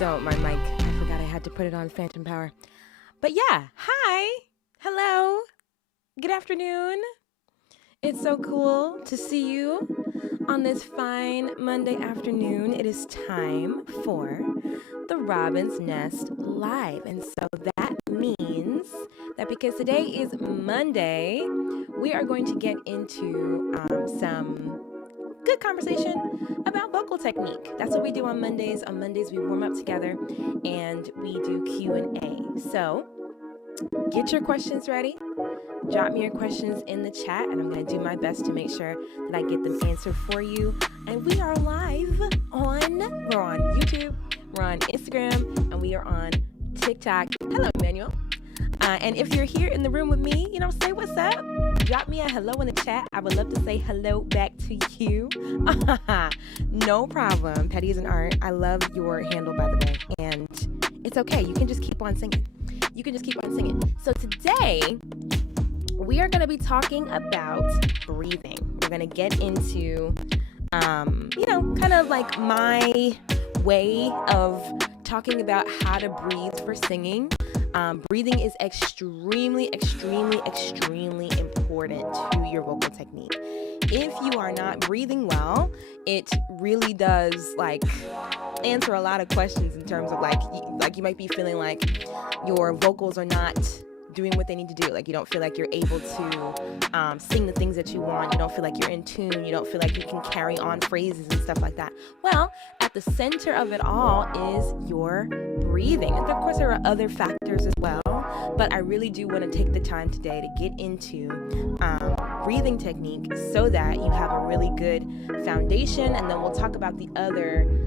So my mic, I forgot I had to put it on phantom power. But yeah, hi, hello, good afternoon. It's so cool to see you on this fine Monday afternoon. It is time for the Robin's Nest Live. And so that means that because today is Monday, we are going to get into some good conversation about vocal technique. That's what we do on Mondays. On Mondays, we warm up together and we do Q&A. So get your questions ready. Drop me your questions in the chat, and I'm going to do my best to make sure that I get them answered for you. And we are live we're on YouTube, we're on Instagram, and we are on TikTok. Hello, Emmanuel. And if you're here in the room with me, say what's up. Drop me a hello in the chat. I would love to say hello back to you. No problem. Petty is an art. I love your handle, by the way. And it's okay. You can just keep on singing. So today, we are going to be talking about breathing. We're going to get into, kind of like my way of talking about how to breathe for singing. Breathing is extremely, extremely, extremely important to your vocal technique. If you are not breathing well, it really does answer a lot of questions in terms of you might be feeling like your vocals are not doing what they need to do. You don't feel like you're able to sing the things that you want. You don't feel like you're in tune. You don't feel like you can carry on phrases and stuff like that. Well, at the center of it all is your breathing. And of course, there are other factors as well, but I really do want to take the time today to get into breathing technique so that you have a really good foundation, and then we'll talk about the other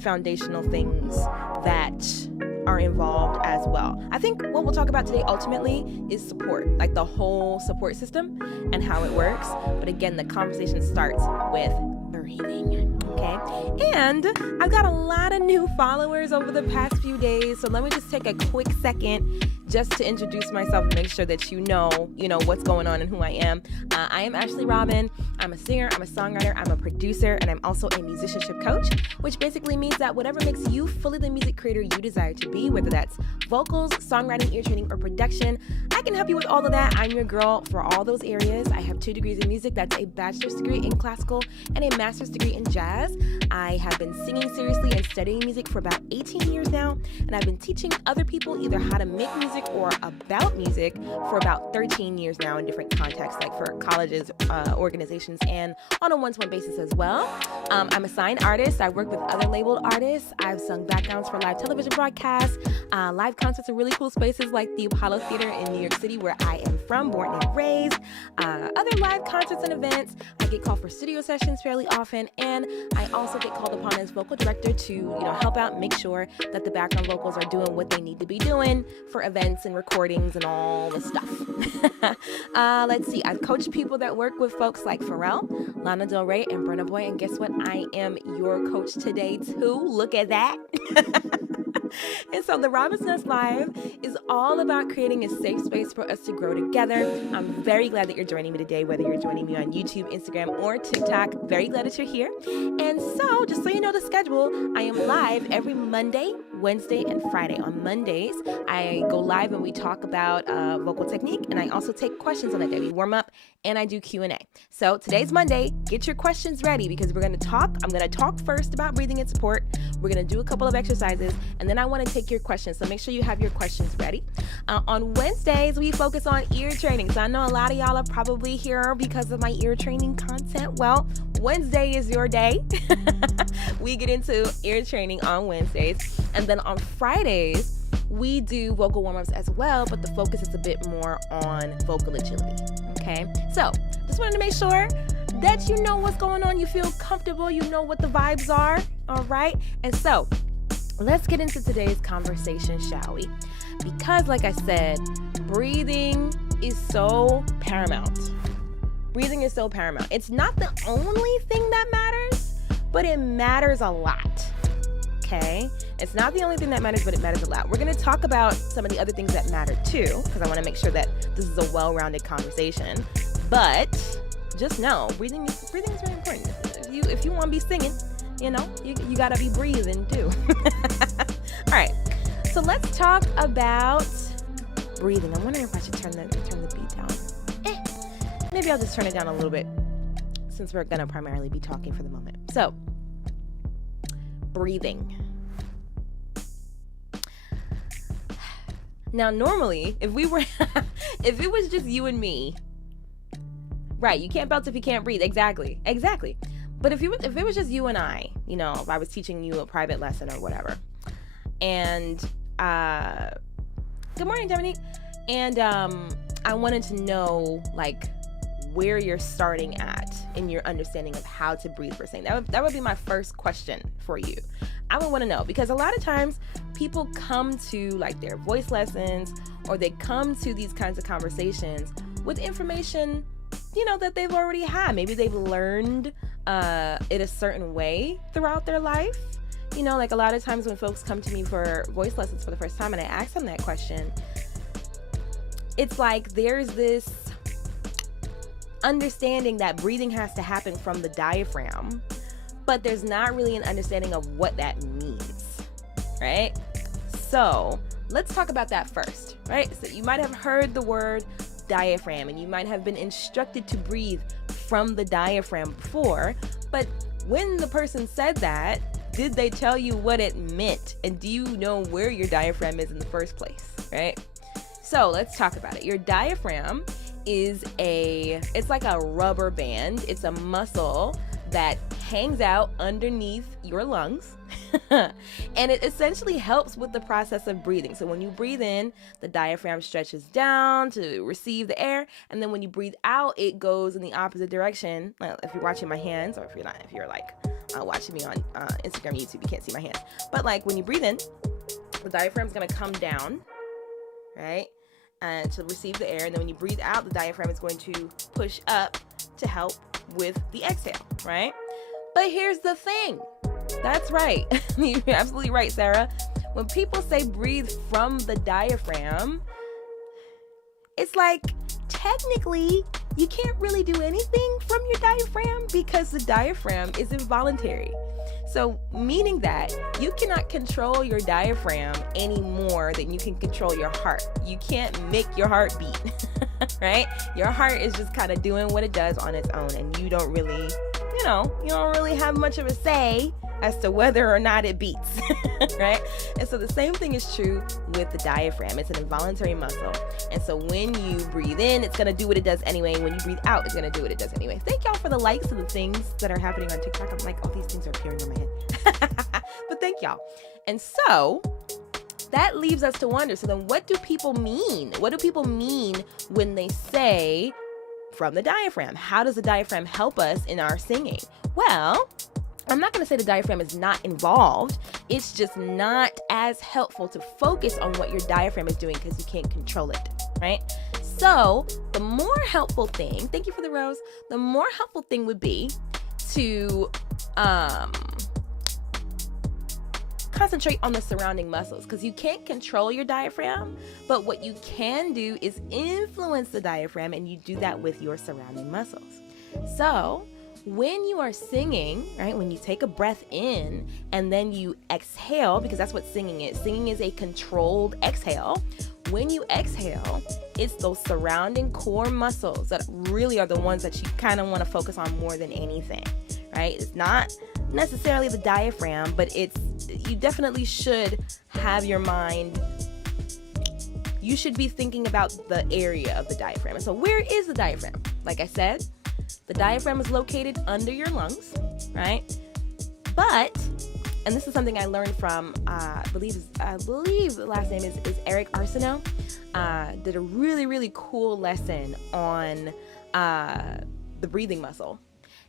foundational things that are involved as well. I think what we'll talk about today ultimately is support, like the whole support system and how it works. But again, the conversation starts with breathing, okay? And I've got a lot of new followers over the past few days, so let me just take a quick second just to introduce myself and make sure that you know what's going on and who I am. I am Ashley Robin. I'm a singer, I'm a songwriter, I'm a producer, and I'm also a musicianship coach, which basically means that whatever makes you fully the music creator you desire to be, whether that's vocals, songwriting, ear training, or production, I can help you with all of that. I'm your girl for all those areas. I have 2 degrees in music. That's a bachelor's degree in classical and a master's degree in jazz. I have been singing seriously and studying music for about 18 years now, and I've been teaching other people either how to make music or about music for about 13 years now in different contexts, like for colleges, organizations, and on a one-to-one basis as well. I'm a signed artist. I work with other labeled artists. I've sung backgrounds for live television broadcasts, live concerts in really cool spaces like the Apollo Theater in New York City, where I am from, born and raised, other live concerts and events. I get called for studio sessions fairly often, and I also get called upon as vocal director to help out, make sure that the background vocals are doing what they need to be doing for events and recordings and all this stuff. Let's see, I've coached people that work with folks like Pharrell, Lana Del Rey, and Burna Boy, and guess what? I am your coach today too. Look at that. And so the Robin's Nest Live is all about creating a safe space for us to grow together. I'm very glad that you're joining me today, whether you're joining me on YouTube, Instagram, or TikTok. Very glad that you're here. And so, just so you know the schedule, I am live every Monday, Wednesday, and Friday. On Mondays, I go live and we talk about vocal technique, and I also take questions on that day. We warm up and I do Q&A. So today's Monday. Get your questions ready because we're going to talk. I'm going to talk first about breathing and support. We're going to do a couple of exercises, and then I want to take your questions. So make sure you have your questions ready. On Wednesdays, we focus on ear training. So I know a lot of y'all are probably here because of my ear training content. Well, Wednesday is your day. We get into ear training on Wednesdays. And then on Fridays, we do vocal warm-ups as well, but the focus is a bit more on vocal agility, okay? So just wanted to make sure that you know what's going on, you feel comfortable, you know what the vibes are, all right? And so let's get into today's conversation, shall we? Because like I said, breathing is so paramount. Breathing is so paramount. It's not the only thing that matters, but it matters a lot, okay? It's not the only thing that matters, but it matters a lot. We're going to talk about some of the other things that matter too, because I want to make sure that this is a well-rounded conversation. But just know, breathing is very important. If you want to be singing, you got to be breathing too. let's talk about breathing. I'm wondering if I should turn the beat down. Maybe I'll just turn it down a little bit since we're gonna primarily be talking for the moment. So, breathing. Now, normally, if it was just you and me, right? You can't belt if you can't breathe. Exactly. But if it was just you and I, if I was teaching you a private lesson or whatever, and good morning, Dominique, and I wanted to know where you're starting at in your understanding of how to breathe first thing. That would be my first question for you. I would want to know, because a lot of times people come to their voice lessons, or they come to these kinds of conversations with information that they've already had. Maybe they've learned it a certain way throughout their life. A lot of times when folks come to me for voice lessons for the first time and I ask them that question, it's there's this understanding that breathing has to happen from the diaphragm, but there's not really an understanding of what that means, right? So let's talk about that first, right? So you might have heard the word diaphragm, and you might have been instructed to breathe from the diaphragm before, but when the person said that, did they tell you what it meant? And do you know where your diaphragm is in the first place, right? So let's talk about it. Your diaphragm is it's like a rubber band. It's a muscle that hangs out underneath your lungs. And it essentially helps with the process of breathing. So when you breathe in, the diaphragm stretches down to receive the air, and then when you breathe out, it goes in the opposite direction. Well, if you're watching my hands, or if you're watching me on Instagram, YouTube, you can't see my hands. But when you breathe in, the diaphragm's gonna come down, right, to receive the air, and then when you breathe out, the diaphragm is going to push up to help with the exhale, right? But here's the thing. That's right. You're absolutely right, Sarah. When people say breathe from the diaphragm, it's technically you can't really do anything from your diaphragm because the diaphragm is involuntary. So meaning that you cannot control your diaphragm any more than you can control your heart. You can't make your heart beat, right? Your heart is just kind of doing what it does on its own, and you don't really, you don't really have much of a say as to whether or not it beats, right? And so the same thing is true with the diaphragm. It's an involuntary muscle. And so when you breathe in, it's gonna do what it does anyway. When you breathe out, it's gonna do what it does anyway. Thank y'all for the likes of the things that are happening on TikTok. I'm all these things are appearing in my head. But thank y'all. And so that leaves us to wonder, so then what do people mean? What do people mean when they say from the diaphragm? How does the diaphragm help us in our singing? Well, I'm not going to say the diaphragm is not involved. It's just not as helpful to focus on what your diaphragm is doing because you can't control it, right? So the more helpful thing, thank you for the rose, the more helpful thing would be to concentrate on the surrounding muscles, because you can't control your diaphragm, but what you can do is influence the diaphragm, and you do that with your surrounding muscles. So when you are singing, right, when you take a breath in and then you exhale, because that's what singing is. Singing is a controlled exhale. When you exhale, it's those surrounding core muscles that really are the ones that you kind of want to focus on more than anything, right? It's not necessarily the diaphragm, but you definitely should have your mind, you should be thinking about the area of the diaphragm. And so where is the diaphragm? Like I said, the diaphragm is located under your lungs, right? But, and this is something I learned from, I believe the last name is Eric Arsenault, did a really, really cool lesson on the breathing muscle.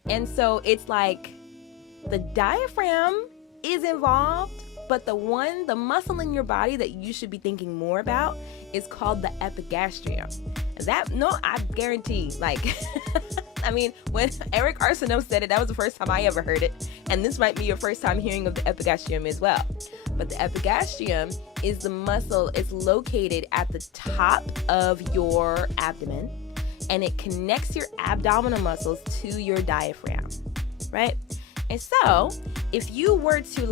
And so it's the diaphragm is involved, but the muscle in your body that you should be thinking more about is called the epigastrium. And I guarantee, when Eric Arsenault said it, that was the first time I ever heard it. And this might be your first time hearing of the epigastrium as well. But the epigastrium is the muscle, it's located at the top of your abdomen, and it connects your abdominal muscles to your diaphragm, right? And so if you were to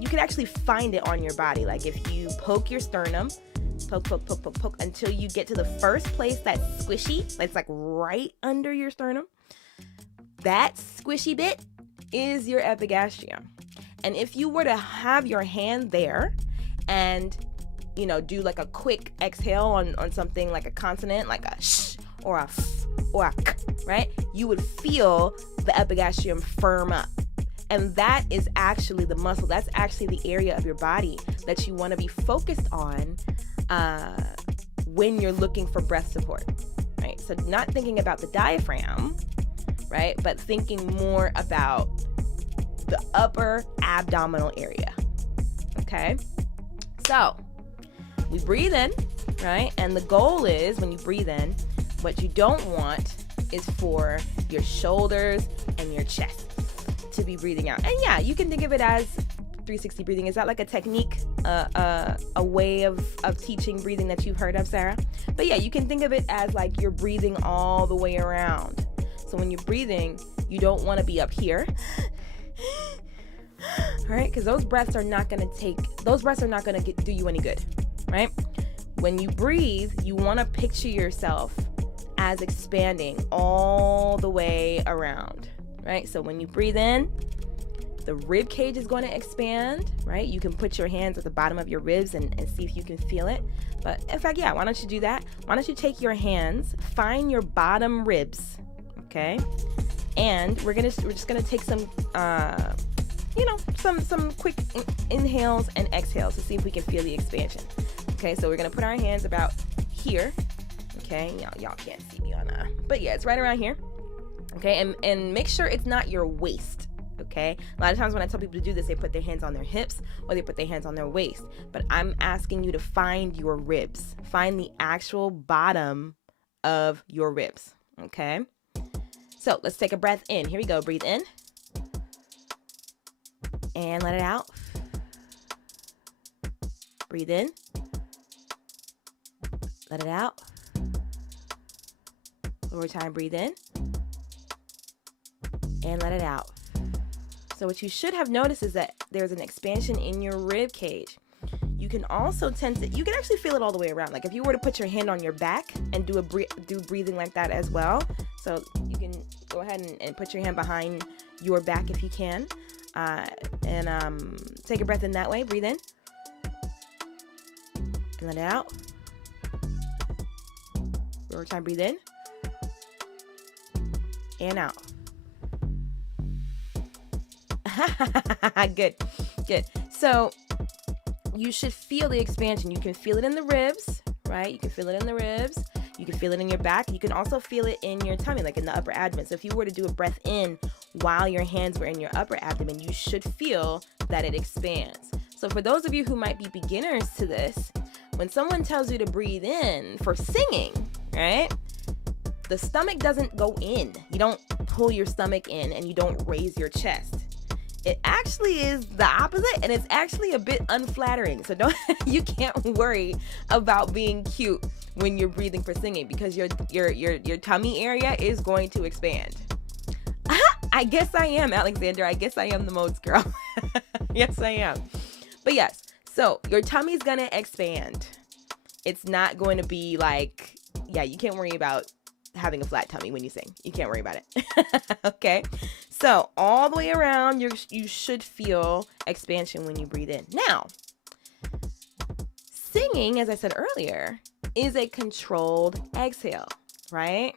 you can actually find it on your body. Like if you poke your sternum, poke until you get to the first place that's squishy, that's like right under your sternum. That squishy bit is your epigastrium. And if you were to have your hand there and, you know, do like a quick exhale on something like a consonant, like a sh or a f or a k, right? You would feel the epigastrium firm up. And that is actually the muscle. That's actually the area of your body that you want to be focused on when you're looking for breath support, right? So not thinking about the diaphragm, right? But thinking more about the upper abdominal area, okay? So we breathe in, right? And the goal is when you breathe in, what you don't want is for your shoulders and your chest to be breathing out. And yeah, you can think of it as 360 breathing. Is that like a technique, a way of teaching breathing that you've heard of, Sarah? But yeah, you can think of it as like you're breathing all the way around. So when you're breathing, you don't want to be up here. All right, because those breaths are not going to do you any good, right? When you breathe, you want to picture yourself as expanding all the way around, right? So when you breathe in, the rib cage is going to expand, right? You can put your hands at the bottom of your ribs and see if you can feel it. But in fact, yeah, why don't you do that? Why don't you take your hands, find your bottom ribs, okay? And we're just gonna take some, some quick inhales and exhales to see if we can feel the expansion. Okay, so we're gonna put our hands about here. Okay, y'all can't see me on but yeah, it's right around here. Okay, and make sure it's not your waist. Okay, a lot of times when I tell people to do this, they put their hands on their hips or they put their hands on their waist. But I'm asking you to find your ribs. Find the actual bottom of your ribs. Okay, so let's take a breath in. Here we go. Breathe in and let it out. Breathe in, let it out. One more time. Breathe in and let it out. So what you should have noticed is that there's an expansion in your rib cage. You can also you can actually feel it all the way around. Like if you were to put your hand on your back and do breathing like that as well. So you can go ahead and put your hand behind your back if you can. And take a breath in that way. Breathe in and let it out. One more time. Breathe in and out. Good. So you should feel the expansion. You can feel it in the ribs, right? You can feel it in the ribs. You can feel it in your back. You can also feel it in your tummy, like in the upper abdomen. So if you were to do a breath in while your hands were in your upper abdomen, you should feel that it expands. So for those of you who might be beginners to this, when someone tells you to breathe in for singing, right? The stomach doesn't go in. You don't pull your stomach in and you don't raise your chest. It actually is the opposite, and it's actually a bit unflattering. So you can't worry about being cute when you're breathing for singing, because your tummy area is going to expand. I guess I am, Alexander. I guess I am the modes girl. Yes, I am. But yes, so your tummy's gonna expand. It's not going to be like, yeah, you can't worry about having a flat tummy when you sing. You can't worry about it. Okay, so all the way around, you should feel expansion when you breathe in. Now, singing, as I said earlier, is a controlled exhale, right?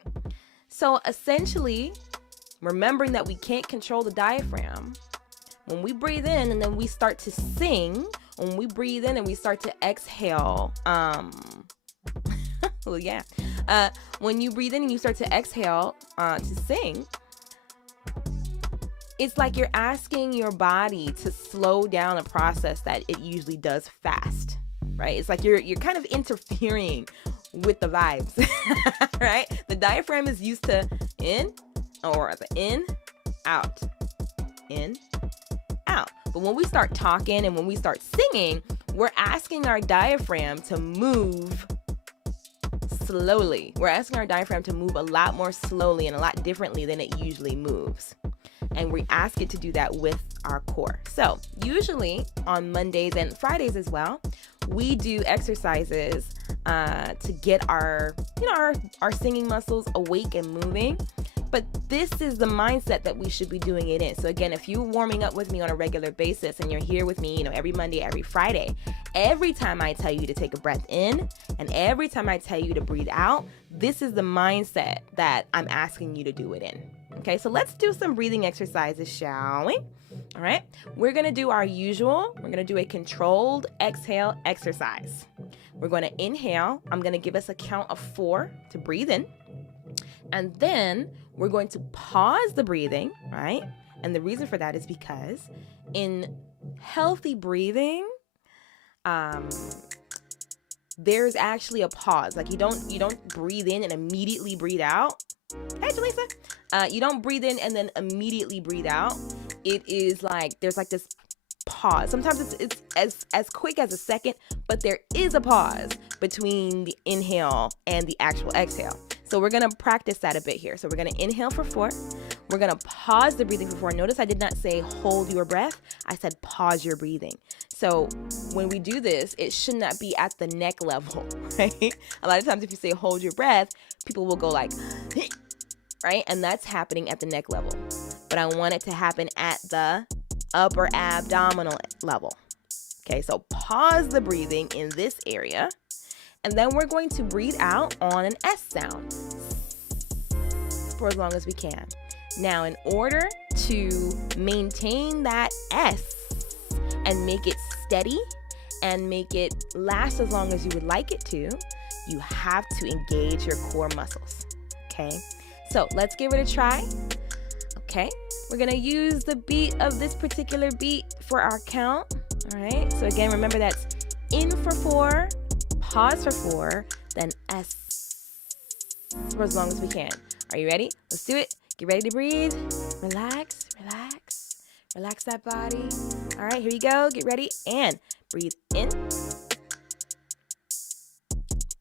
So essentially, remembering that we can't control the diaphragm, when we breathe in and then we start to sing, when we breathe in and we start to exhale, well, yeah. When you breathe in and you start to exhale to sing, it's like you're asking your body to slow down a process that it usually does fast, right? It's like you're kind of interfering with the vibes, right? The diaphragm is used to in, or the in, out, in, out. But when we start talking and when we start singing, we're asking our diaphragm to move slowly. We're asking our diaphragm to move a lot more slowly and a lot differently than it usually moves. and we ask it to do that with our core. So usually on Mondays and Fridays as well, we do exercises to get our singing muscles awake and moving. But this is the mindset that we should be doing it in. So again, if you're warming up with me on a regular basis and you're here with me, every Monday, every Friday, every time I tell you to take a breath in and every time I tell you to breathe out, this is the mindset that I'm asking you to do it in. Okay, so let's do some breathing exercises, shall we? All right, we're gonna do our usual. We're gonna do a controlled exhale exercise. We're gonna inhale. I'm gonna give us a count of 4 to breathe in. And then we're going to pause the breathing, right? And the reason for that is because in healthy breathing, there's actually a pause. Like you don't breathe in and immediately breathe out. Hey, Jaleesa. You don't breathe in and then immediately breathe out. It is like there's like this pause. Sometimes it's as quick as a second, but there is a pause between the inhale and the actual exhale. So we're going to practice that a bit here. So we're going to inhale for 4. We're going to pause the breathing for 4. Notice I did not say hold your breath. I said pause your breathing. So when we do this, it should not be at the neck level, right? A lot of times if you say hold your breath, people will go like, right? And that's happening at the neck level. But I want it to happen at the upper abdominal level. Okay, so pause the breathing in this area. And then we're going to breathe out on an S sound for as long as we can. Now, in order to maintain that S and make it steady and make it last as long as you would like it to, you have to engage your core muscles. Okay, so let's give it a try. Okay, we're gonna use the beat of this particular beat for our count. All right, so again, remember that's in for 4, pause for 4, then S for as long as we can. Are you ready? Let's do it. Get ready to breathe. Relax, relax, relax that body. All right, here you go. Get ready and breathe in.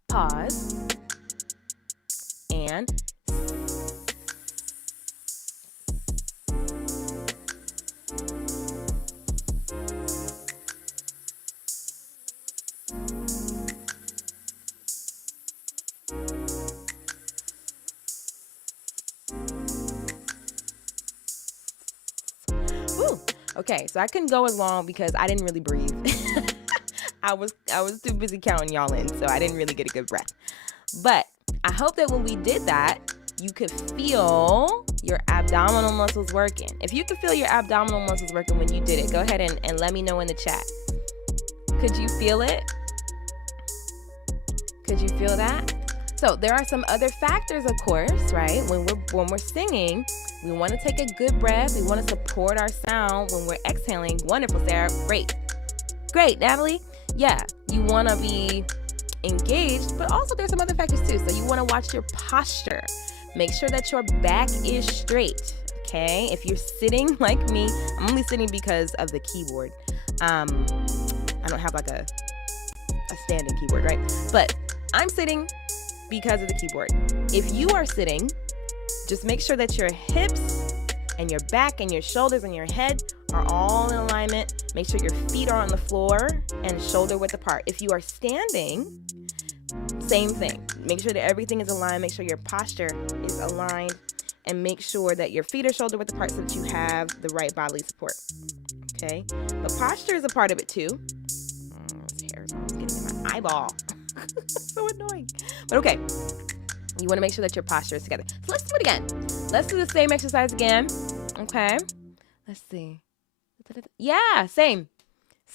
Pause. And okay, so I couldn't go as long because I didn't really breathe. I was too busy counting y'all in, so I didn't really get a good breath. But I hope that when we did that, you could feel your abdominal muscles working. If you could feel your abdominal muscles working when you did it, go ahead and let me know in the chat. Could you feel it? Could you feel that? So there are some other factors, of course, right? When we're singing, we want to take a good breath. We want to support our sound when we're exhaling. Wonderful, Sarah. Great. Great, Natalie. Yeah, you want to be engaged, but also there's some other factors too. So you want to watch your posture. Make sure that your back is straight, okay? If you're sitting like me, I'm only sitting because of the keyboard. I don't have like a standing keyboard, right? But I'm sitting because of the keyboard. If you are sitting, just make sure that your hips and your back and your shoulders and your head are all in alignment. Make sure your feet are on the floor and shoulder width apart. If you are standing, same thing. Make sure that everything is aligned. Make sure your posture is aligned and make sure that your feet are shoulder width apart so that you have the right bodily support. Okay? But posture is a part of it too. This hair is almost getting in my eyeball. So annoying. But okay, you want to make sure that your posture is together. So let's do it again. Let's do the same exercise again. Okay, let's see. Yeah, same.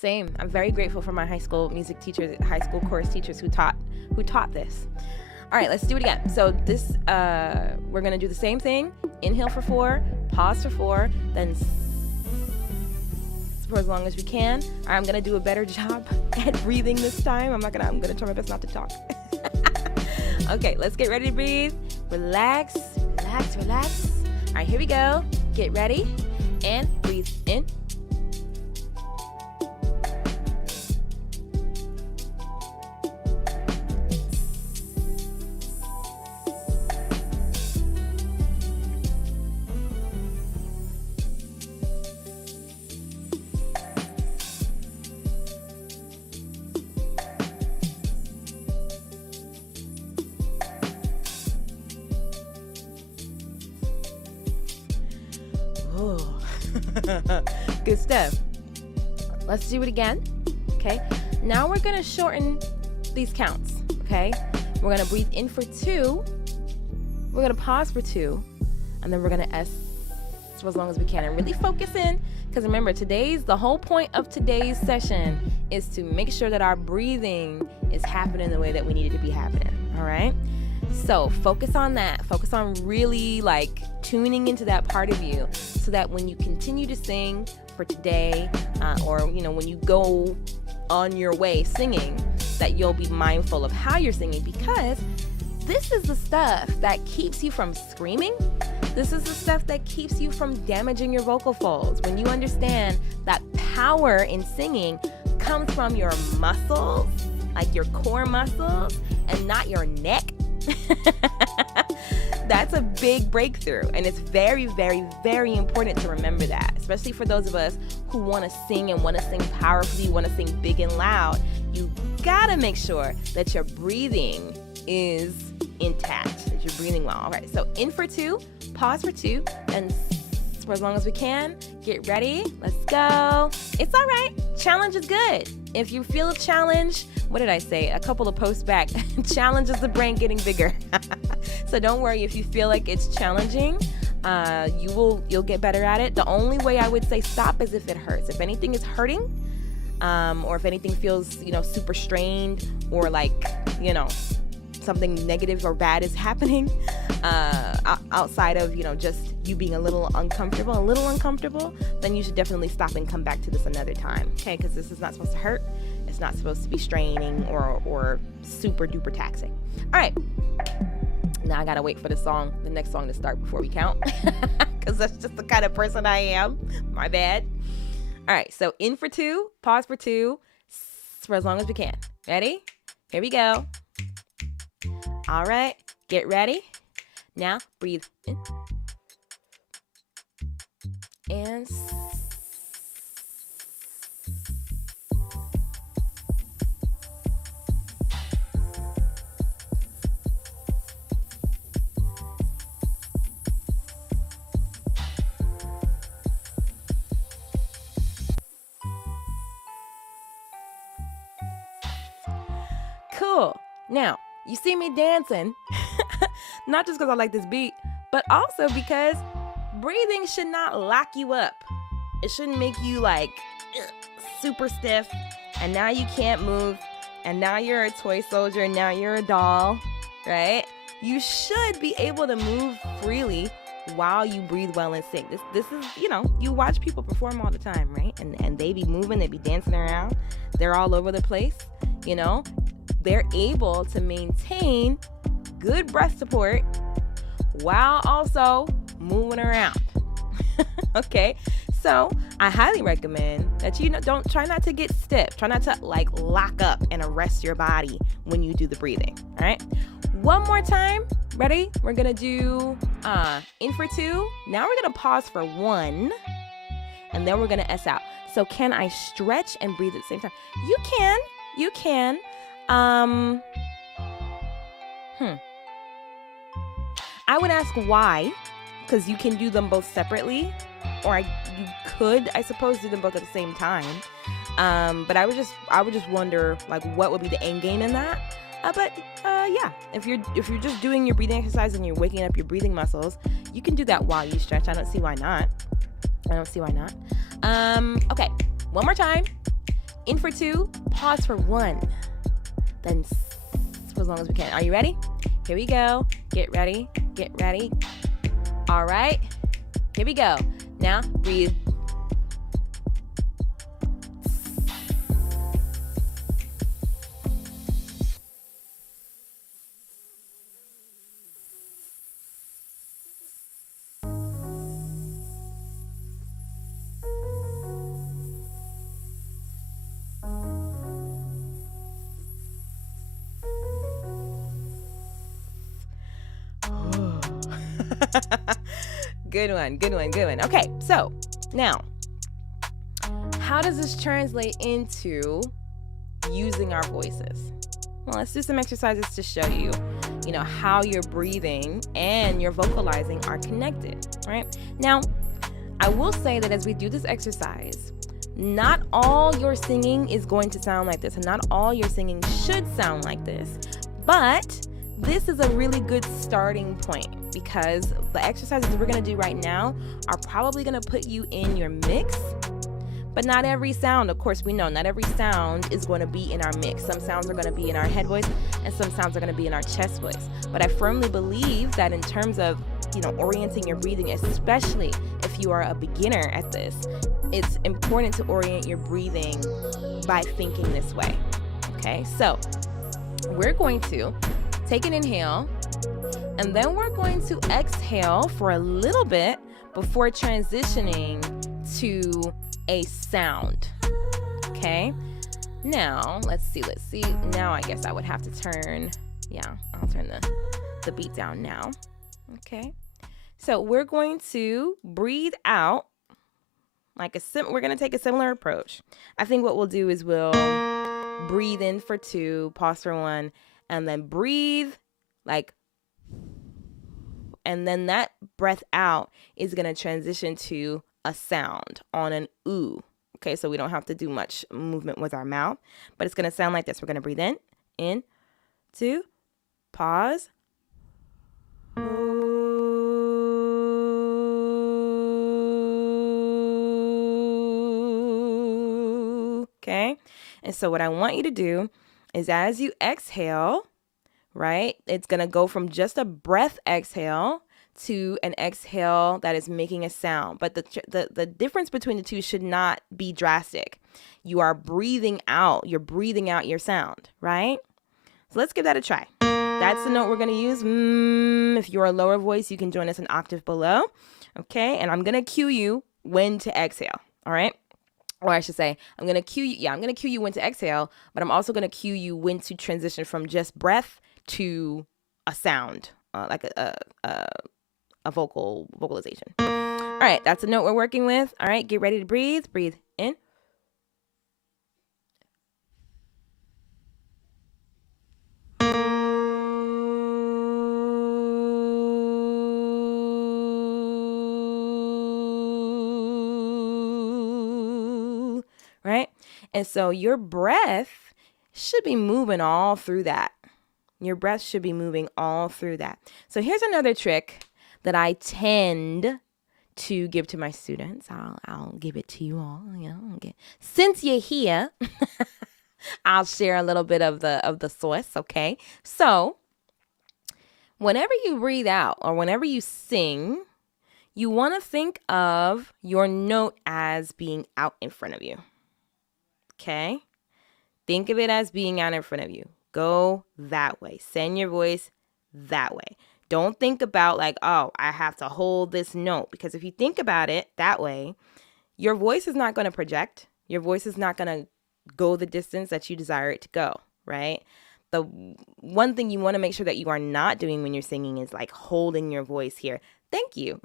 I'm very grateful for my high school music teachers, high school chorus teachers who taught this. All right, let's do it again. So this, we're gonna do the same thing. Inhale for 4, pause for 4, then for as long as we can. All right, I'm gonna do a better job at breathing this time. I'm gonna try my best not to talk. Okay, let's get ready to breathe. Relax, relax, relax. All right, here we go. Get ready and breathe in. Good stuff. Let's do it again. Okay. Now we're going to shorten these counts. Okay. We're going to breathe in for 2. We're going to pause for 2. And then we're going to S for as long as we can. And really focus in. Because remember, the whole point of today's session is to make sure that our breathing is happening the way that we need it to be happening. All right. So focus on that. Focus on really like tuning into that part of you so that when you continue to sing for today or, when you go on your way singing, that you'll be mindful of how you're singing, because this is the stuff that keeps you from screaming. This is the stuff that keeps you from damaging your vocal folds. When you understand that power in singing comes from your muscles, like your core muscles, and not your neck, that's a big breakthrough. And it's very, very, very important to remember that, especially for those of us who want to sing and want to sing powerfully, want to sing big and loud. You gotta make sure that your breathing is intact, that you're breathing well. All right, so in for 2, pause for 2, and for as long as we can. Get ready. Let's go. It's all right. Challenge is good. If you feel a challenge, what did I say? A couple of posts back. Challenge is the brain getting bigger. So don't worry if you feel like it's challenging. You'll get better at it. The only way I would say stop is if it hurts. If anything is hurting, or if anything feels, super strained, or like, something negative or bad is happening outside of, just you being a little uncomfortable, then you should definitely stop and come back to this another time. Okay, because this is not supposed to hurt. It's not supposed to be straining or super duper taxing. All right. Now I gotta wait for the next song to start before we count, because that's just the kind of person I am. My bad. All right, so in for 2, pause for 2, for as long as we can. Ready? Here we go. All right, get ready. Now breathe in and cool. Now, you see me dancing, not just because I like this beat, but also because breathing should not lock you up. It shouldn't make you like super stiff, and now you can't move, and now you're a toy soldier, and now you're a doll, right? You should be able to move freely while you breathe well and sing. This is, you watch people perform all the time, right? And they be moving, they be dancing around. They're all over the place, They're able to maintain good breath support while also moving around. Okay, so I highly recommend that don't try not to get stiff. Try not to like lock up and arrest your body when you do the breathing. All right, one more time. Ready? We're gonna do in for 2. Now we're gonna pause for 1, and then we're gonna S out. So can I stretch and breathe at the same time? You can. I would ask why, because you can do them both separately, or you could, I suppose, do them both at the same time. But I would just wonder, like, what would be the end game in that? Yeah, if you're just doing your breathing exercise and you're waking up your breathing muscles, you can do that while you stretch. I don't see why not. Okay, one more time. In for 2, pause for 1. Then for as long as we can. Are you ready? Here we go. Get ready. All right. Here we go. Now breathe. Good one. Okay, so now, how does this translate into using our voices? Well, let's do some exercises to show you, how your breathing and your vocalizing are connected, right? Now, I will say that as we do this exercise, not all your singing is going to sound like this, and not all your singing should sound like this, but this is a really good starting point because the exercises we're going to do right now are probably going to put you in your mix. But not every sound, of course, we know not every sound is going to be in our mix. Some sounds are going to be in our head voice and some sounds are going to be in our chest voice. But I firmly believe that in terms of, orienting your breathing, especially if you are a beginner at this, it's important to orient your breathing by thinking this way. Okay, so we're going to take an inhale and then we're going to exhale for a little bit before transitioning to a sound. Okay, now let's see. Now I guess I would have to turn, I'll turn the beat down now. Okay, so we're going to breathe out we're going to take a similar approach. I think what we'll do is we'll breathe in for 2, pause for 1, and then breathe and then that breath out is going to transition to a sound on an ooh. Okay, so we don't have to do much movement with our mouth, but it's going to sound like this. We're going to breathe in, 2, pause. Okay, and so what I want you to do is as you exhale, right, it's going to go from just a breath exhale to an exhale that is making a sound. But the difference between the two should not be drastic. You are breathing out. You're breathing out your sound, right? So let's give that a try. That's the note we're going to use. If you're a lower voice, you can join us an octave below. Okay, and I'm going to cue you when to exhale, all right? Or I should say, I'm going to cue you when to exhale, but I'm also going to cue you when to transition from just breath to a sound, like a vocalization. All right, that's the note we're working with. All right, get ready to breathe. Breathe in. Right? And so your breath should be moving all through that. Your breath should be moving all through that. So here's another trick that I tend to give to my students. I'll give it to you all. Okay. Since you're here, I'll share a little bit of the sauce. Okay. So whenever you breathe out or whenever you sing, you want to think of your note as being out in front of you. Okay. Think of it as being out in front of you. Go that way. Send your voice that way. Don't think about I have to hold this note, because if you think about it that way, your voice is not going to project. Your voice is not going to go the distance that you desire it to go, right? The one thing you want to make sure that you are not doing when you're singing is holding your voice here. Thank you.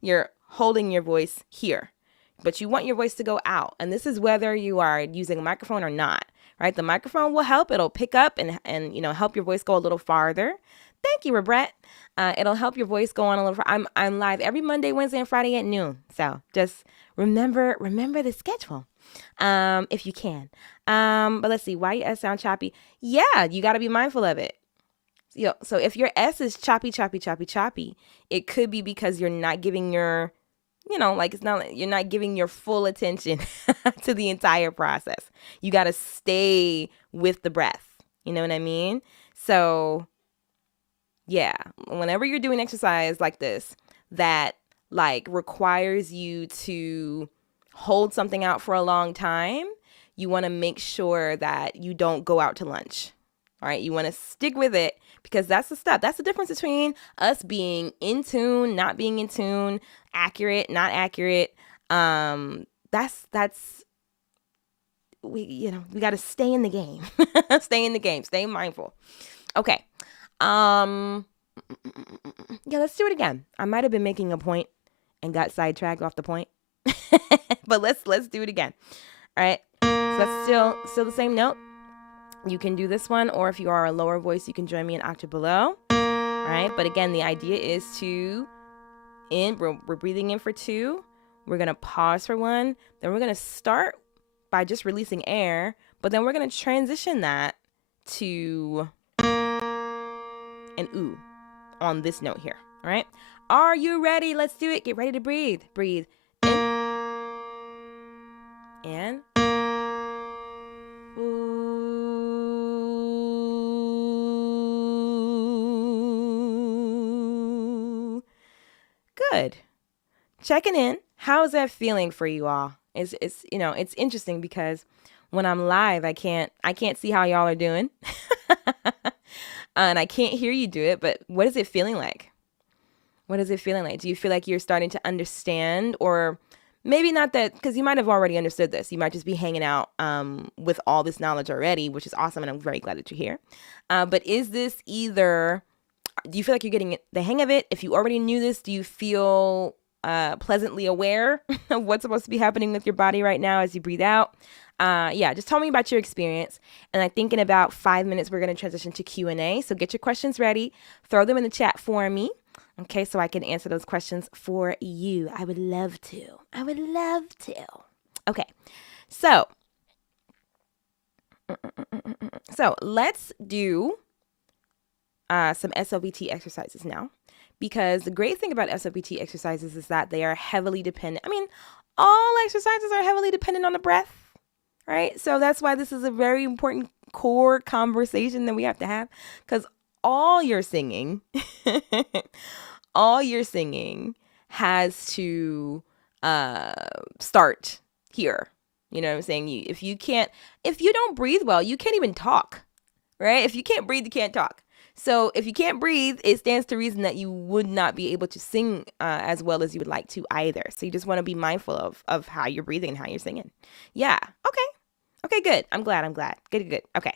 You're holding your voice here, but you want your voice to go out. And this is whether you are using a microphone or not. Right, the microphone will help. It'll pick up and help your voice go a little farther. Thank you, Robrette. It'll help your voice go on a little. I'm live every Monday, Wednesday, and Friday at noon. So just remember the schedule, if you can. But let's see. Why your S sound choppy? Yeah, you got to be mindful of it. So if your S is choppy, it could be because you're not giving your you're not giving your full attention to the entire process. You got to stay with the breath. You know what I mean? So yeah, whenever you're doing exercise like this, that requires you to hold something out for a long time, you want to make sure that you don't go out to lunch. All right. You want to stick with it, because that's the stuff. That's the difference between us being in tune, not being in tune, accurate, not accurate. We got to stay in the game. Stay in the game. Stay mindful. Okay. Yeah, let's do it again. I might have been making a point and got sidetracked off the point. But let's do it again. All right. So that's still the same note. You can do this one, or if you are a lower voice, you can join me an octave below. All right. But again, the idea is we're breathing in for 2. We're going to pause for 1. Then we're going to start by just releasing air. But then we're going to transition that to an ooh on this note here. All right. Are you ready? Let's do it. Get ready to breathe. Breathe in and ooh. Good. Checking in. How is that feeling for you all? It's interesting because when I'm live, I can't see how y'all are doing. And I can't hear you do it, but what is it feeling like? What is it feeling like? Do you feel like you're starting to understand, or maybe not that, because you might have already understood this. You might just be hanging out with all this knowledge already, which is awesome, and I'm very glad that you're here. But is this either, do you feel like you're getting the hang of it? If you already knew this, do you feel pleasantly aware of what's supposed to be happening with your body right now as you breathe out? Just tell me about your experience. And I think in about 5 minutes, we're going to transition to Q&A. So get your questions ready. Throw them in the chat for me. Okay, so I can answer those questions for you. I would love to. Okay, so let's do some SLBT exercises now. Because the great thing about SLBT exercises is that they are heavily dependent. I mean, all exercises are heavily dependent on the breath, right? So that's why this is a very important core conversation that we have to have, because all your singing has to start here. You know what I'm saying? If you don't breathe well, you can't even talk, right? If you can't breathe, you can't talk. So if you can't breathe, it stands to reason that you would not be able to sing as well as you would like to either. So you just want to be mindful of how you're breathing and how you're singing. Yeah. Okay, good. I'm glad. Good. Okay.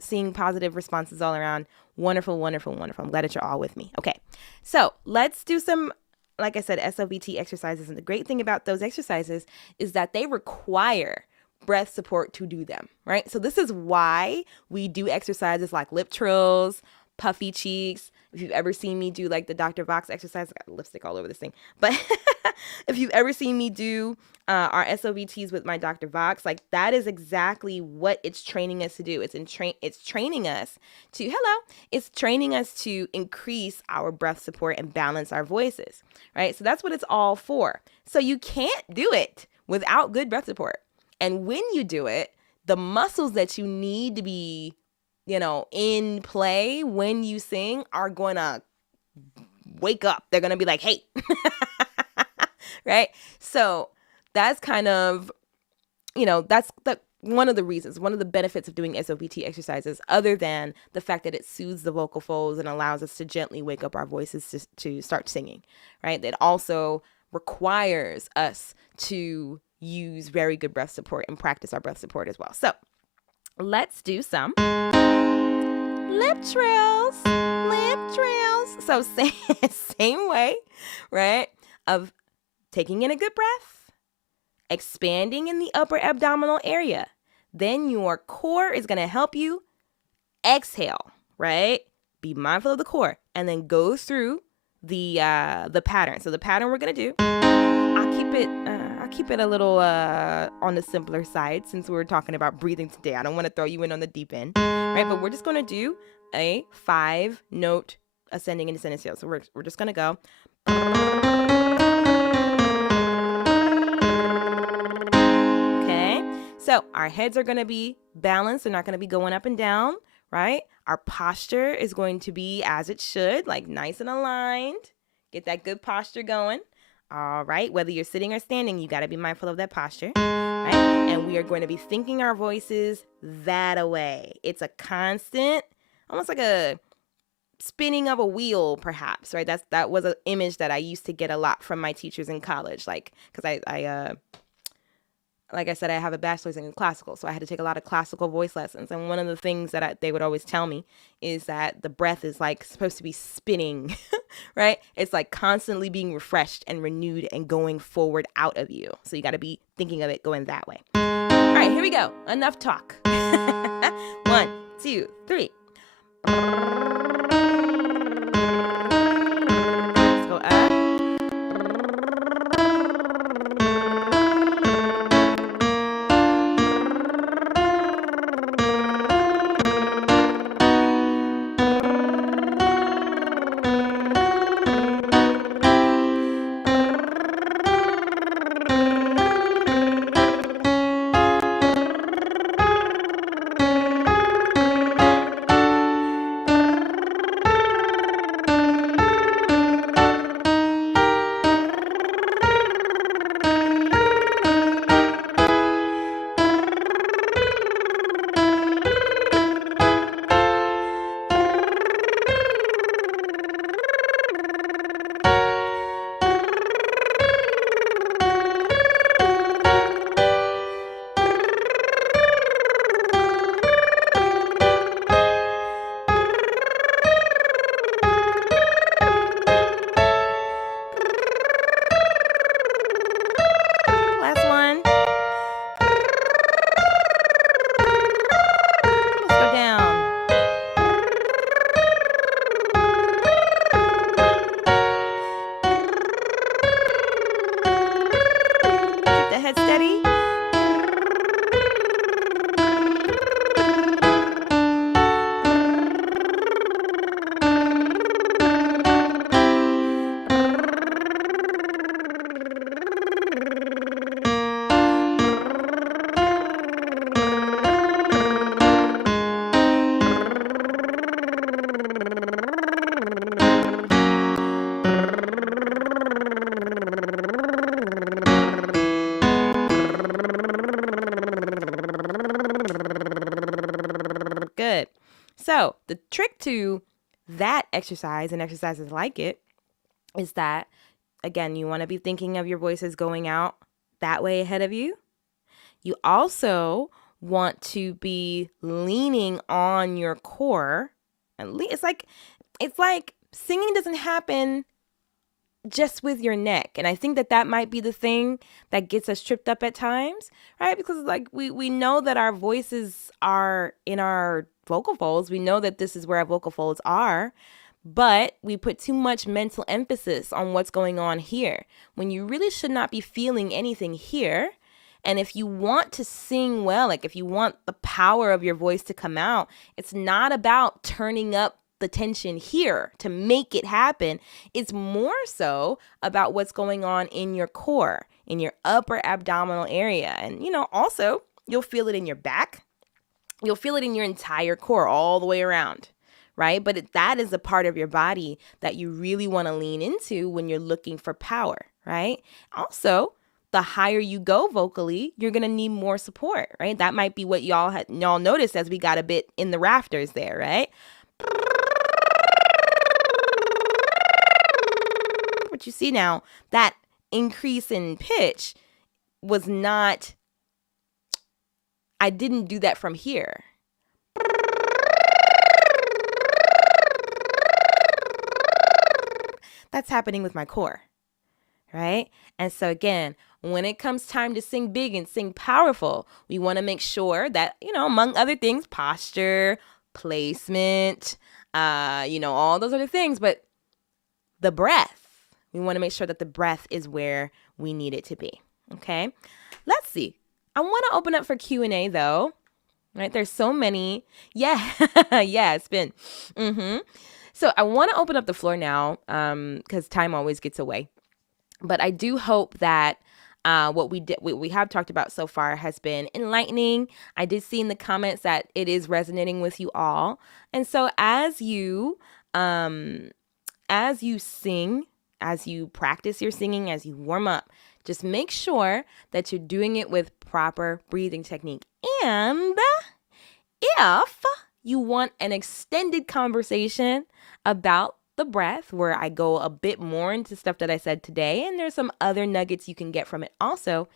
Seeing positive responses all around. Wonderful. I'm glad that you're all with me. Okay. So let's do some, like I said, SLBT exercises. And the great thing about those exercises is that they require breath support to do them, right? So this is why we do exercises like lip trills, puffy cheeks. If you've ever seen me do like the Dr. Vox exercise, I got lipstick all over this thing, but if you've ever seen me do our SLBTs with my Dr. Vox, like that is exactly what it's training us to do. It's training us to increase our breath support and balance our voices, right? So that's what it's all for. So you can't do it without good breath support. And when you do it, the muscles that you need to be, in play when you sing are going to wake up. They're going to be like, hey, right? So that's kind of, that's one of the reasons, one of the benefits of doing SLBT exercises, other than the fact that it soothes the vocal folds and allows us to gently wake up our voices to start singing, right? It also requires us to use very good breath support and practice our breath support as well. So let's do some lip trills. So same way, right? Of taking in a good breath, expanding in the upper abdominal area. Then your core is going to help you exhale, right? Be mindful of the core and then go through the pattern. So the pattern we're going to do, I'll keep it a little on the simpler side since we're talking about breathing today. I don't want to throw you in on the deep end, right? But we're just going to do a 5-note ascending and descending scale. So we're just going to go. Okay. So our heads are going to be balanced. They're not going to be going up and down, right? Our posture is going to be as it should, like nice and aligned. Get that good posture going. All right, whether you're sitting or standing, you got to be mindful of that posture, right? And we are going to be thinking our voices that away. It's a constant, almost like a spinning of a wheel, perhaps, right? That was an image that I used to get a lot from my teachers in college, like, because I like I said, I have a bachelor's in classical, so I had to take a lot of classical voice lessons. And one of the things that they would always tell me is that the breath is like supposed to be spinning, right? It's like constantly being refreshed and renewed and going forward out of you. So you got to be thinking of it going that way. All right, here we go. Enough talk. 1, 2, 3. Let's go up. good. So the trick to that exercise and exercises like it is that, again, you want to be thinking of your voices going out that way ahead of you. You also want to be leaning on your core. And it's like singing doesn't happen just with your neck. And I think that might be the thing that gets us tripped up at times, right? Because like we know that our voices are in our vocal folds. We know that this is where our vocal folds are, but we put too much mental emphasis on what's going on here when you really should not be feeling anything here. And if you want to sing well, like if you want the power of your voice to come out, it's not about turning up the tension here to make it happen. It's more so about what's going on in your core, in your upper abdominal area. And, also you'll feel it in your back. You'll feel it in your entire core all the way around, right? But that is a part of your body that you really want to lean into when you're looking for power, right? Also, the higher you go vocally, you're going to need more support, right? That might be what y'all noticed as we got a bit in the rafters there, right? What you see now, that increase in pitch was not, I didn't do that from here. That's happening with my core, right? And so again, when it comes time to sing big and sing powerful, we want to make sure that, among other things, posture, placement, all those other things, but the breath, we want to make sure that the breath is where we need it to be. Okay. Let's see. I want to open up for Q&A though, right? There's so many. Yeah. Yeah, it's been, So I want to open up the floor now, because time always gets away. But I do hope that what we have talked about so far has been enlightening. I did see in the comments that it is resonating with you all. And so as you sing, as you practice your singing, as you warm up, just make sure that you're doing it with proper breathing technique. And if you want an extended conversation about the breath, where I go a bit more into stuff that I said today, and there's some other nuggets you can get from it also,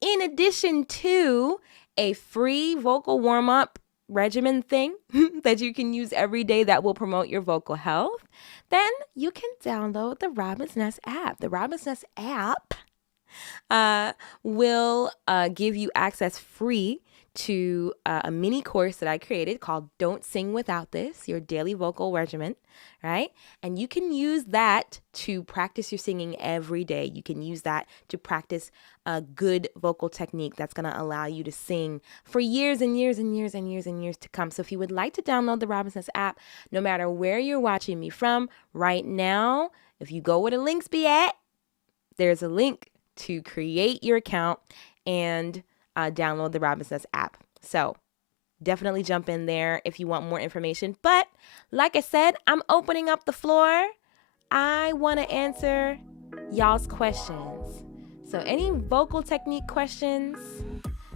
in addition to a free vocal warm-up regimen thing that you can use every day that will promote your vocal health, then you can download the ROBINSNEST app. The ROBINSNEST app will give you access free to a mini course that I created called Don't Sing Without This, your daily vocal regimen, right? And you can use that to practice your singing every day. You can use that to practice a good vocal technique that's going to allow you to sing for years and years and years and years and years to come. So if you would like to download the ROBINSNEST app, no matter where you're watching me from right now, if you go where the links be at, there's a link to create your account and download the ROBINSNEST app. So definitely jump in there if you want more information. But like I said, I'm opening up the floor. I want to answer y'all's questions. So any vocal technique questions?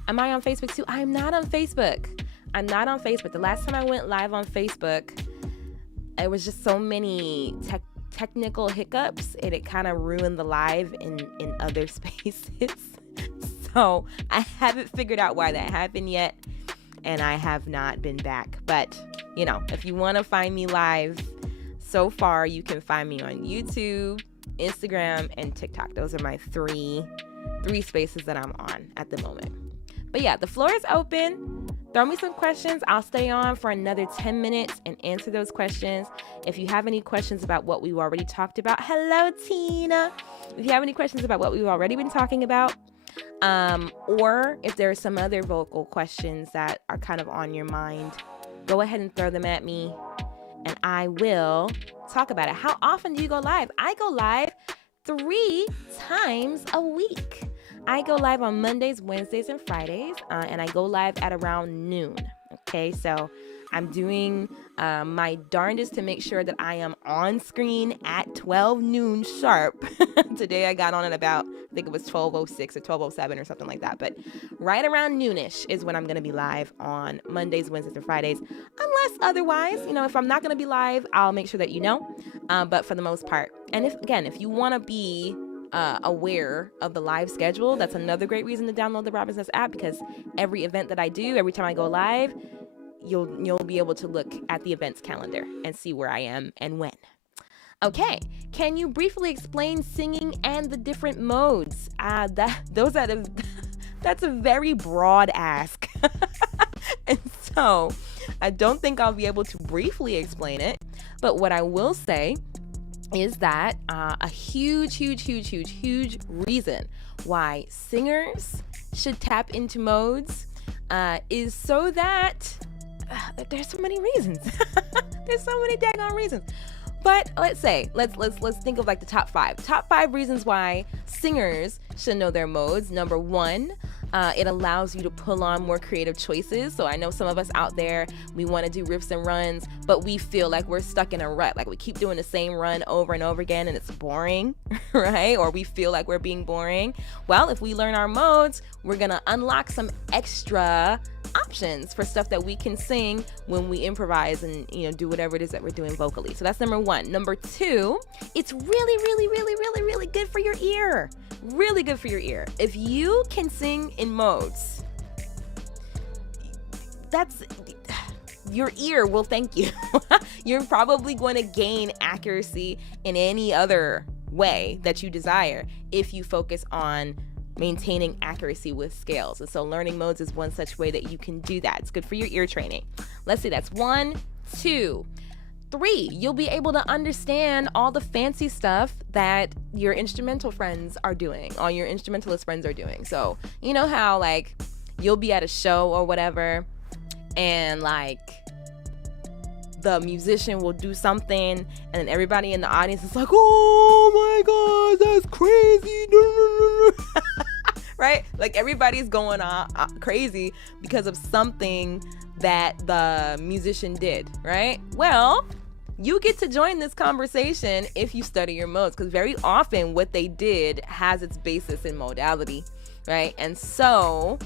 Am I on Facebook too? I'm not on Facebook. The last time I went live on Facebook, it was just so many technical hiccups. It kind of ruined the live in other spaces. So I haven't figured out why that happened yet, and I have not been back. But, if you want to find me live, so far you can find me on YouTube, Instagram, and TikTok. Those are my three spaces that I'm on at the moment. But yeah, the floor is open. Throw me some questions. I'll stay on for another 10 minutes and answer those questions. If you have any questions about what we've already talked about, hello, Tina. If you have any questions about what we've already been talking about, or if there are some other vocal questions that are kind of on your mind, go ahead and throw them at me and I will talk about it. How often do you go live? I go live 3 times a week. I go live on Mondays, Wednesdays, and Fridays, and I go live at around noon. Okay, so I'm doing my darndest to make sure that I am on screen at 12 noon sharp. Today I got on at about, I think it was 12:06 or 12:07 or something like that. But right around noonish is when I'm going to be live on Mondays, Wednesdays, and Fridays. Unless otherwise, if I'm not going to be live, I'll make sure that you know. But for the most part. And if you want to be aware of the live schedule, that's another great reason to download the ROBINSNEST app, because every event that I do, every time I go live, you'll be able to look at the events calendar and see where I am and when. Okay, can you briefly explain singing and the different modes? That's a very broad ask. And so I don't think I'll be able to briefly explain it, but what I will say is that a huge reason why singers should tap into modes is so that there's so many reasons. There's so many daggone reasons. But let's think of like the top five reasons why singers should know their modes. Number one, it allows you to pull on more creative choices. So I know some of us out there, we want to do riffs and runs, but we feel like we're stuck in a rut. Like we keep doing the same run over and over again and it's boring, right? Or we feel like we're being boring. Well, if we learn our modes, we're going to unlock some extra options for stuff that we can sing when we improvise and do whatever it is that we're doing vocally. So that's number one. Number two, it's really good for your ear. Really good for your ear. If you can sing in modes, your ear will thank you. You're probably going to gain accuracy in any other way that you desire if you focus on maintaining accuracy with scales. And so learning modes is one such way that you can do that. It's good for your ear training. Let's see, that's 1, 2, 3, you'll be able to understand all the fancy stuff that your instrumental friends are doing, all your instrumentalist friends are doing. So you know how like you'll be at a show or whatever and like the musician will do something and then everybody in the audience is like, oh my God, that's crazy. Right? Like everybody's going crazy because of something that the musician did, right? Well, you get to join this conversation if you study your modes, because very often what they did has its basis in modality, right? And so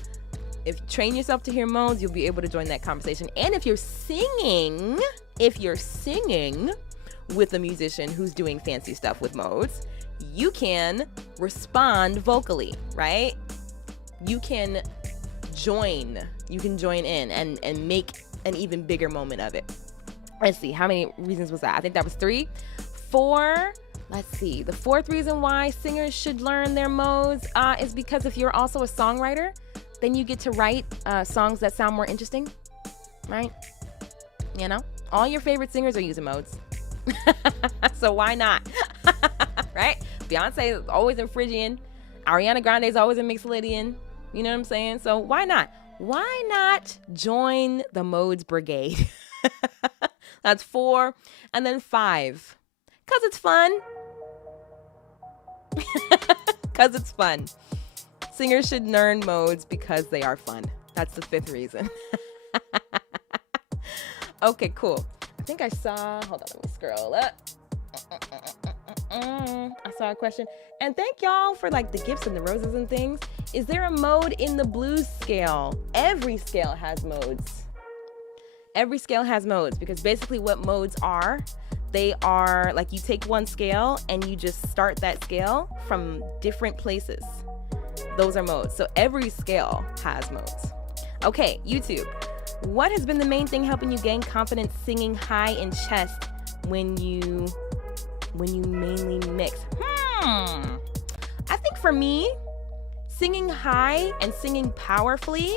if you train yourself to hear modes, you'll be able to join that conversation. And if you're singing with a musician who's doing fancy stuff with modes, you can respond vocally, right? You can join in and make an even bigger moment of it. Let's see, how many reasons was that? I think that was 3. 4, let's see. The fourth reason why singers should learn their modes is because if you're also a songwriter, then you get to write songs that sound more interesting, right? All your favorite singers are using modes. So why not? Right? Beyonce is always in Phrygian. Ariana Grande is always in Mixolydian. You know what I'm saying? So why not? Why not join the modes brigade? That's 4. And then 5. Because it's fun. Because it's fun. Singers should learn modes because they are fun. That's the 5th reason. Okay, cool. I think I saw, hold on, let me scroll up. I saw a question. And thank y'all for like the gifts and the roses and things. Is there a mode in the blues scale? Every scale has modes. Every scale has modes, because basically what modes are, they are like you take one scale and you just start that scale from different places. Those are modes. So every scale has modes. Okay, YouTube. What has been the main thing helping you gain confidence singing high in chest when you mainly mix? I think for me, singing high and singing powerfully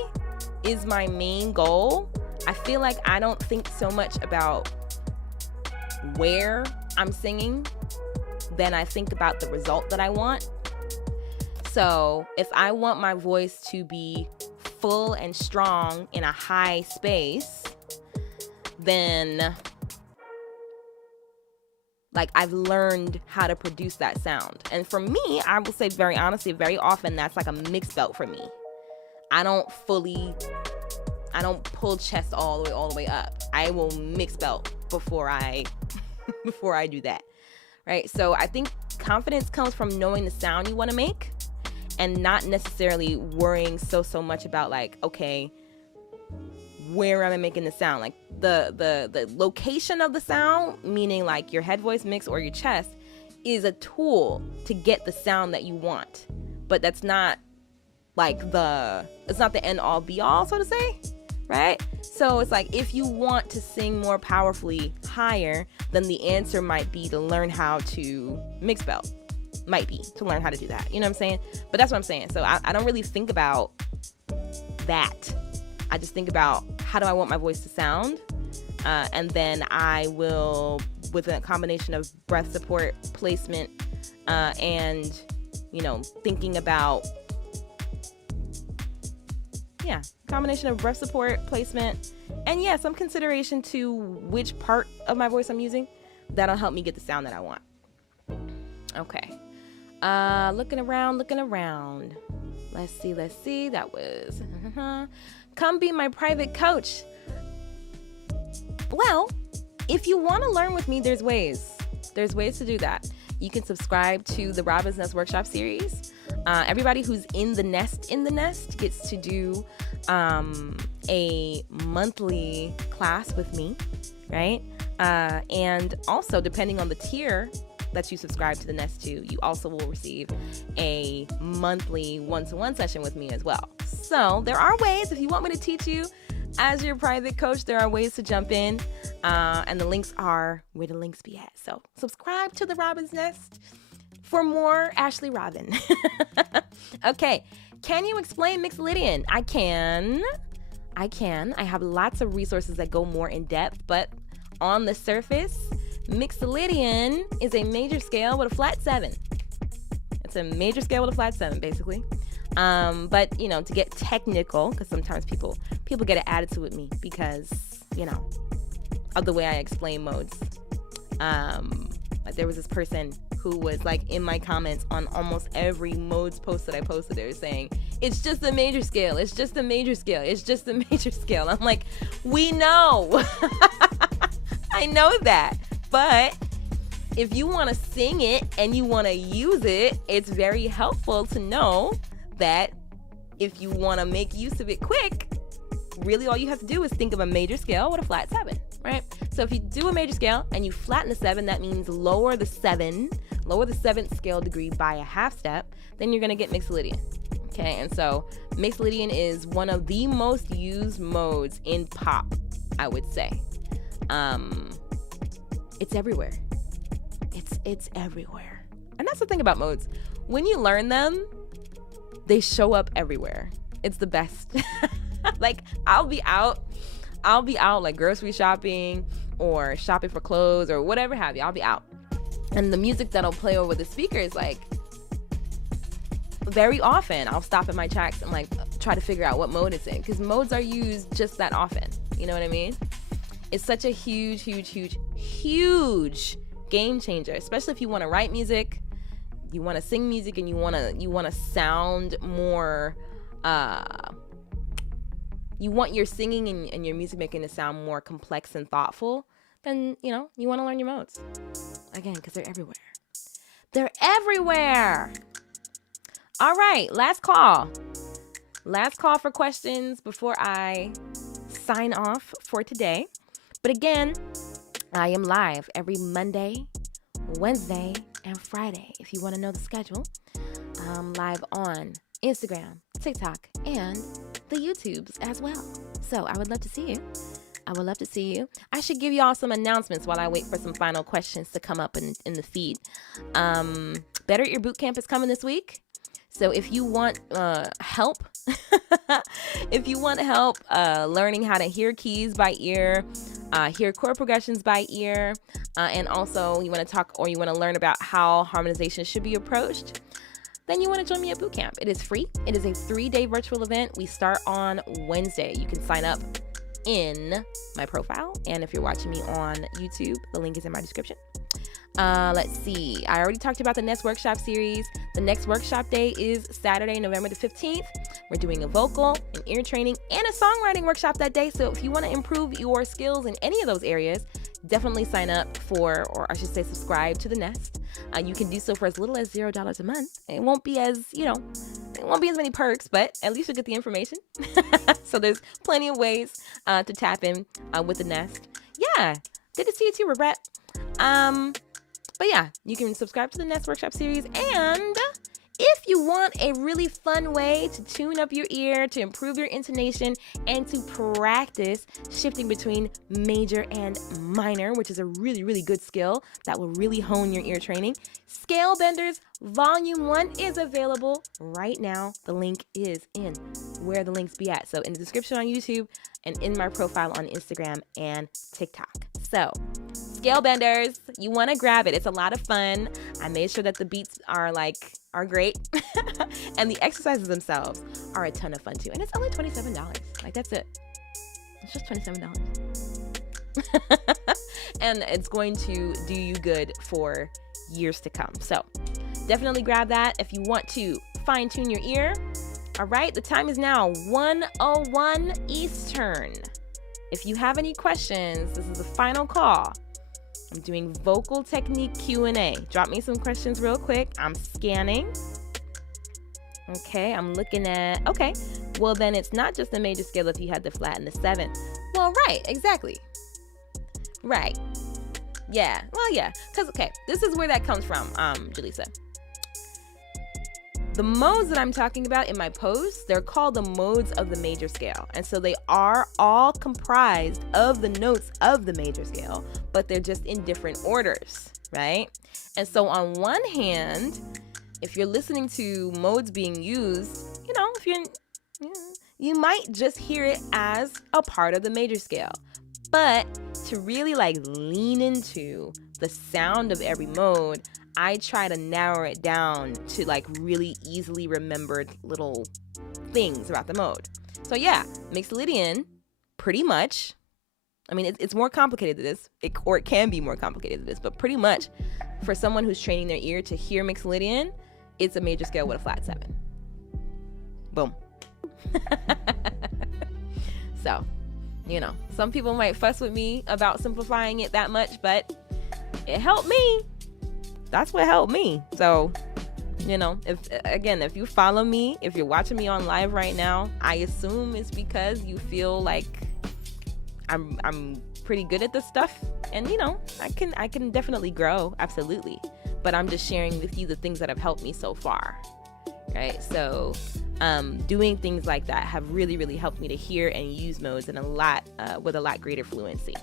is my main goal. I feel like I don't think so much about where I'm singing than I think about the result that I want. So if I want my voice to be full and strong in a high space, then like I've learned how to produce that sound. And for me, I will say very honestly, very often that's like a mixed belt for me. I don't pull chest all the way up. I will mix belt before I do that, right? So I think confidence comes from knowing the sound you want to make and not necessarily worrying so much about like, okay, where am I making the sound? Like the location of the sound, meaning like your head voice mix or your chest, is a tool to get the sound that you want. But that's not like it's not the end all be all, so to say, right? So it's like if you want to sing more powerfully higher, then the answer might be to learn how to mix belt. Might be to learn how to do that. You know what I'm saying? But that's what I'm saying. So I don't really think about that. I just think about how do I want my voice to sound? And then I will, with a combination of breath support, placement, and, thinking about, combination of breath support, placement, and some consideration to which part of my voice I'm using. That'll help me get the sound that I want. Okay. Looking around. Let's see. That was, come be my private coach. Well, if you want to learn with me, there's ways to do that. You can subscribe to the Robin's Nest workshop series. Everybody who's in the nest gets to do a monthly class with me, right? And also, depending on the tier that you subscribe to the Nest to, you also will receive a monthly one-to-one session with me as well. So there are ways, if you want me to teach you as your private coach, there are ways to jump in. And the links are where the links be at. So subscribe to the Robin's Nest for more Ashley Robin. Okay. Can you explain Mixolydian? I can. I have lots of resources that go more in depth, but on the surface, Mixolydian is a major scale with a flat 7. It's a major scale with a flat 7, basically. But to get technical, because sometimes people get an attitude with me because of the way I explain modes. Like there was this person who was like in my comments on almost every modes post that I posted. They were saying it's just a major scale. It's just a major scale. It's just a major scale. I'm like, we know. I know that. But if you want to sing it and you want to use it, it's very helpful to know that if you want to make use of it quick, really all you have to do is think of a major scale with a flat 7, right? So if you do a major scale and you flatten the 7, that means lower the 7th scale degree by a half step, then you're going to get Mixolydian. Okay, and so Mixolydian is one of the most used modes in pop, I would say. It's everywhere. It's everywhere. And that's the thing about modes. When you learn them, they show up everywhere. It's the best. Like I'll be out like grocery shopping or shopping for clothes or whatever have you. I'll be out. And the music that'll play over the speaker is like, very often I'll stop in my tracks and like try to figure out what mode it's in, because modes are used just that often. You know what I mean? It's such a huge game changer, especially if you want to write music, you want to sing music, and you want to sound more. You want your singing and your music making to sound more complex and thoughtful. Then you want to learn your modes again, because they're everywhere. They're everywhere. All right, last call for questions before I sign off for today. But again, I am live every Monday, Wednesday, and Friday. If you want to know the schedule, I'm live on Instagram, TikTok, and the YouTubes as well. So I would love to see you. I should give y'all some announcements while I wait for some final questions to come up in the feed. Better at Your Bootcamp is coming this week. So if you want help, learning how to hear keys by ear, hear chord progressions by ear, and also you want to talk or you want to learn about how harmonization should be approached, then you want to join me at Bootcamp. It is free. It is a 3-day virtual event. We start on Wednesday. You can sign up in my profile, and if you're watching me on YouTube, the link is in my description. Let's see. I already talked about the Nest workshop series. The next workshop day is Saturday, November the 15th. We're doing a vocal, an ear training, and a songwriting workshop that day. So if you want to improve your skills in any of those areas, definitely sign up for, or I should say subscribe to the Nest. You can do so for as little as $0 a month. It won't be as, it won't be as many perks, but at least you'll get the information. So there's plenty of ways to tap in with the Nest. Yeah, good to see you too, Robert. But yeah, you can subscribe to the Nest Workshop Series, and if you want a really fun way to tune up your ear, to improve your intonation, and to practice shifting between major and minor, which is a really, really good skill that will really hone your ear training, Scale Benders Volume 1 is available right now. The link is in where the links be at. So in the description on YouTube and in my profile on Instagram and TikTok. So Scale Benders, you want to grab it. It's a lot of fun. I made sure that the beats are great. And the exercises themselves are a ton of fun too. And it's only $27. Like, that's it. It's just $27. And it's going to do you good for years to come. So definitely grab that if you want to fine tune your ear. All right, the time is now 1:01 Eastern. If you have any questions, this is the final call. I'm doing vocal technique Q&A. Drop me some questions real quick. I'm scanning. Okay, I'm looking at, okay. Well, then it's not just a major scale if you had the flat and the 7. Well, right, exactly. Right. Yeah, well, yeah. Because, okay, this is where that comes from, Jaleesa. The modes that I'm talking about in my posts, they're called the modes of the major scale. And so they are all comprised of the notes of the major scale, but they're just in different orders, right? And so on one hand, if you're listening to modes being used, you might just hear it as a part of the major scale. But to really lean into the sound of every mode, I try to narrow it down to really easily remembered little things about the mode. So yeah, Mixolydian, pretty much. I mean, it's more complicated than this, or it can be more complicated than this, but pretty much for someone who's training their ear to hear Mixolydian, it's a major scale with a flat 7. Boom. So, some people might fuss with me about simplifying it that much, but it helped me. That's what helped me. So, if you follow me, if you're watching me on live right now, I assume it's because you feel like I'm pretty good at this stuff, and I can definitely grow, absolutely. But I'm just sharing with you the things that have helped me so far, right? So, doing things like that have really, really helped me to hear and use modes in with a lot greater fluency.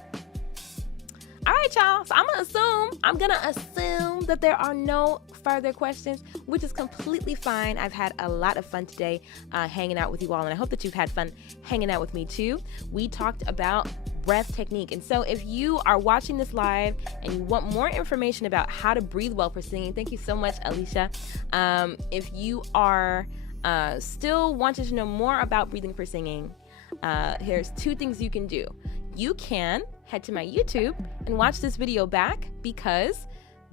All right, y'all. So I'm gonna assume that there are no further questions, which is completely fine. I've had a lot of fun today hanging out with you all, and I hope that you've had fun hanging out with me too. We talked about breath technique, and so if you are watching this live and you want more information about how to breathe well for singing, thank you so much, Alicia. If you are still wanting to know more about breathing for singing, here's 2 things you can do. You can head to my YouTube and watch this video back, because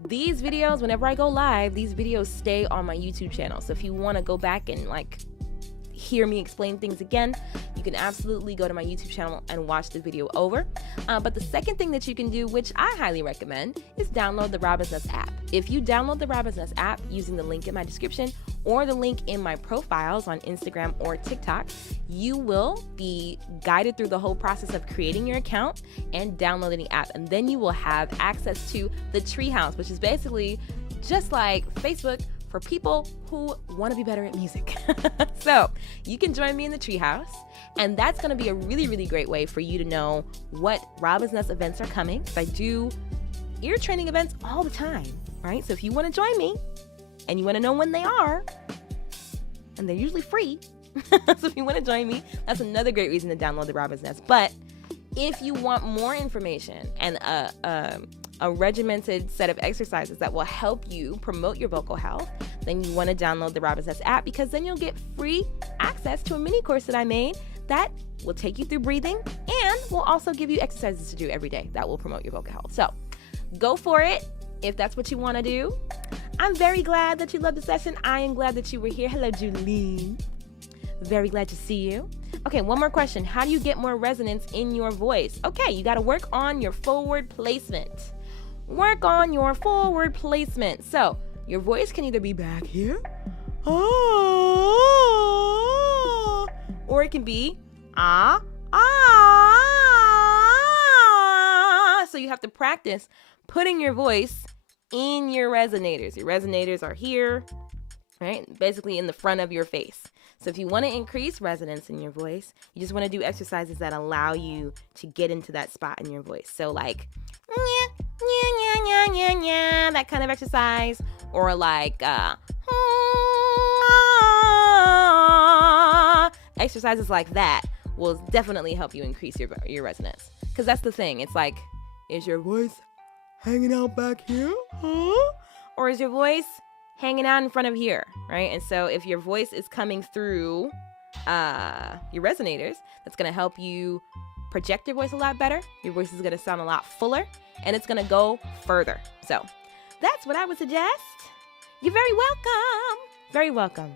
these videos, whenever I go live, these videos stay on my YouTube channel. So if you want to go back and hear me explain things again, you can absolutely go to my YouTube channel and watch the video over. But the second thing that you can do, which I highly recommend, is download the ROBINSNEST app. If you download the ROBINSNEST app using the link in my description or the link in my profiles on Instagram or TikTok, you will be guided through the whole process of creating your account and downloading the app. And then you will have access to the Treehouse, which is basically just like Facebook for people who want to be better at music. So you can join me in the Treehouse, and that's going to be a really, really great way for you to know what ROBINSNEST events are coming. I do ear training events all the time, right? So if you want to join me and you want to know when they are, and they're usually free, so if you want to join me, that's another great reason to download the ROBINSNEST. But if you want more information and a regimented set of exercises that will help you promote your vocal health, then you want to download the ROBINSNEST app, because then you'll get free access to a mini course that I made that will take you through breathing and will also give you exercises to do every day that will promote your vocal health. So go for it if that's what you want to do. I'm very glad that you loved the session. I am glad that you were here. Hello, Julie. Very glad to see you. Okay, one more question. How do you get more resonance in your voice? Okay, you got to work on your forward placement. Work on your forward placement. So your voice can either be back here, or it can be So you have to practice putting your voice in your resonators. Your resonators are here, right? Basically in the front of your face. So if you want to increase resonance in your voice, you just want to do exercises that allow you to get into that spot in your voice. So like that kind of exercise, or like exercises like that will definitely help you increase your resonance. Because that's the thing. It's like, is your voice hanging out back here? Or is your voice hanging out in front of here, right? And so if your voice is coming through your resonators, that's going to help you project your voice a lot better. Your voice is going to sound a lot fuller, and it's going to go further. So that's what I would suggest. You're very welcome. Very welcome.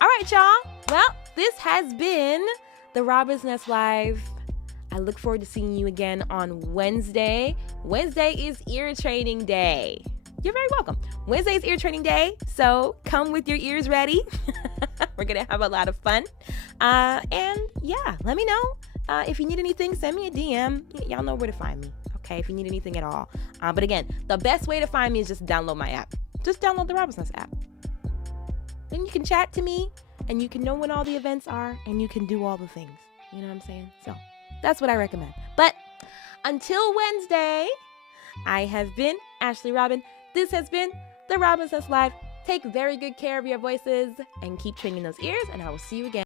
All right, y'all. Well, this has been the Robin's Nest Live. I look forward to seeing you again on Wednesday. Wednesday is ear training day. You're very welcome. Wednesday is ear training day, so come with your ears ready. We're going to have a lot of fun. And yeah, let me know. If you need anything, send me a DM. Y'all know where to find me, okay, if you need anything at all. But again, the best way to find me is just download my app. Just download the Robin's Nest app. Then you can chat to me, and you can know when all the events are, and you can do all the things. You know what I'm saying? So that's what I recommend. But until Wednesday, I have been Ashley Robin. This has been the Robin's Nest Live. Take very good care of your voices and keep training those ears, and I will see you again.